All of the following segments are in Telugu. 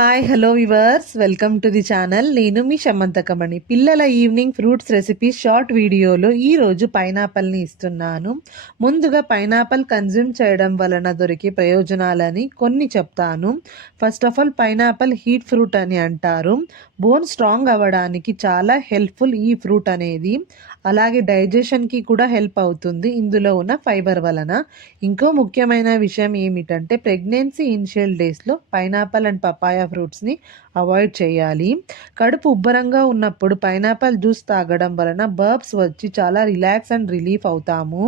Hi hello viewers welcome to the channel. నేను మీ శమంతకమణి. పిల్లల ఈవినింగ్ ఫ్రూట్స్ రెసిపీస్ షార్ట్ వీడియోలో ఈరోజు పైనాపిల్ని ఇస్తున్నాను. ముందుగా పైనాపిల్ కన్జ్యూమ్ చేయడం వలన దొరికే ప్రయోజనాలని కొన్ని చెప్తాను. First of all pineapple heat fruit అని అంటారు. బోన్ స్ట్రాంగ్ అవ్వడానికి చాలా హెల్ప్ఫుల్ ఈ ఫ్రూట్ అనేది. అలాగే డైజెషన్కి కూడా హెల్ప్ అవుతుంది ఇందులో ఉన్న ఫైబర్ వలన. ఇంకో ముఖ్యమైన విషయం ఏమిటంటే ప్రెగ్నెన్సీ ఇనిషియల్ డేస్లో పైనాపిల్ అండ్ పపాయ ఫ్రూట్స్ని అవాయిడ్ చేయాలి. కడుపు ఉబ్బరంగా ఉన్నప్పుడు పైనాపిల్ జ్యూస్ తాగడం వలన బర్బ్స్ వచ్చి చాలా రిలాక్స్ అండ్ రిలీఫ్ అవుతాము.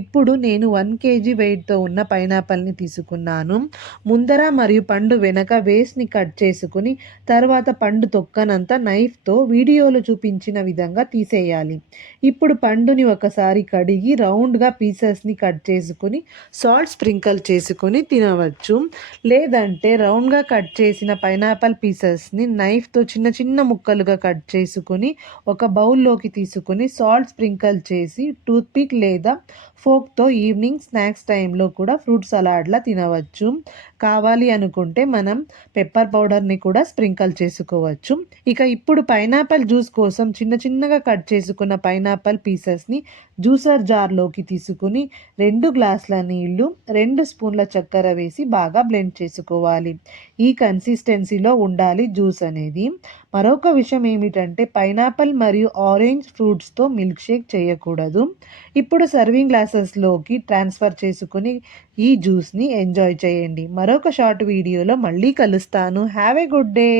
ఇప్పుడు నేను 1 kg వెయిట్తో ఉన్న పైనాపిల్ని తీసుకున్నాను. ముందర మరియు పండు వెనక వేస్ని కట్ చేసుకుని తర్వాత పండు తొక్కనంతా నైఫ్తో వీడియోలో చూపించిన విధంగా తీసేయాలి. ఇప్పుడు పండుని ఒకసారి కడిగి రౌండ్గా పీసెస్ని కట్ చేసుకుని సాల్ట్ స్ప్రింకల్ చేసుకుని తినవచ్చు. లేదంటే రౌండ్గా కట్ చేసిన పైనాపిల్ పీసెస్ని నైఫ్తో చిన్న చిన్న ముక్కలుగా కట్ చేసుకుని ఒక బౌల్లోకి తీసుకుని సాల్ట్ స్ప్రింకల్ చేసి టూత్పిక్ లేదా ఫోక్తో ఈవినింగ్ స్నాక్స్ టైంలో కూడా ఫ్రూట్ సలాడ్లా తినవచ్చు. కావాలి అనుకుంటే మనం పెప్పర్ పౌడర్ని కూడా స్ప్రింకల్ చేసుకోవచ్చు. ఇప్పుడు పైనాపిల్ జ్యూస్ కోసం చిన్న చిన్నగా కట్ చేసుకున్న పైనాపిల్ పీసెస్ని జ్యూసర్ జార్లోకి తీసుకుని 2 గ్లాసుల నీళ్లు 2 స్పూన్ల చక్కెర వేసి బాగా బ్లెండ్ చేసుకోవాలి. ఈ కన్సిస్టెన్సీలో ఉండాలి జ్యూస్ అనేది. మరొక విషయం ఏమిటంటే పైనాపిల్ మరియు ఆరెంజ్ ఫ్రూట్స్తో మిల్క్ షేక్ చేయకూడదు. ఇప్పుడు సర్వింగ్ గ్లాసెస్లోకి ట్రాన్స్ఫర్ చేసుకుని ఈ జ్యూస్ని ఎంజాయ్ చేయండి. మరొక షార్ట్ వీడియోలో మళ్ళీ కలుస్తాను. Have a good day.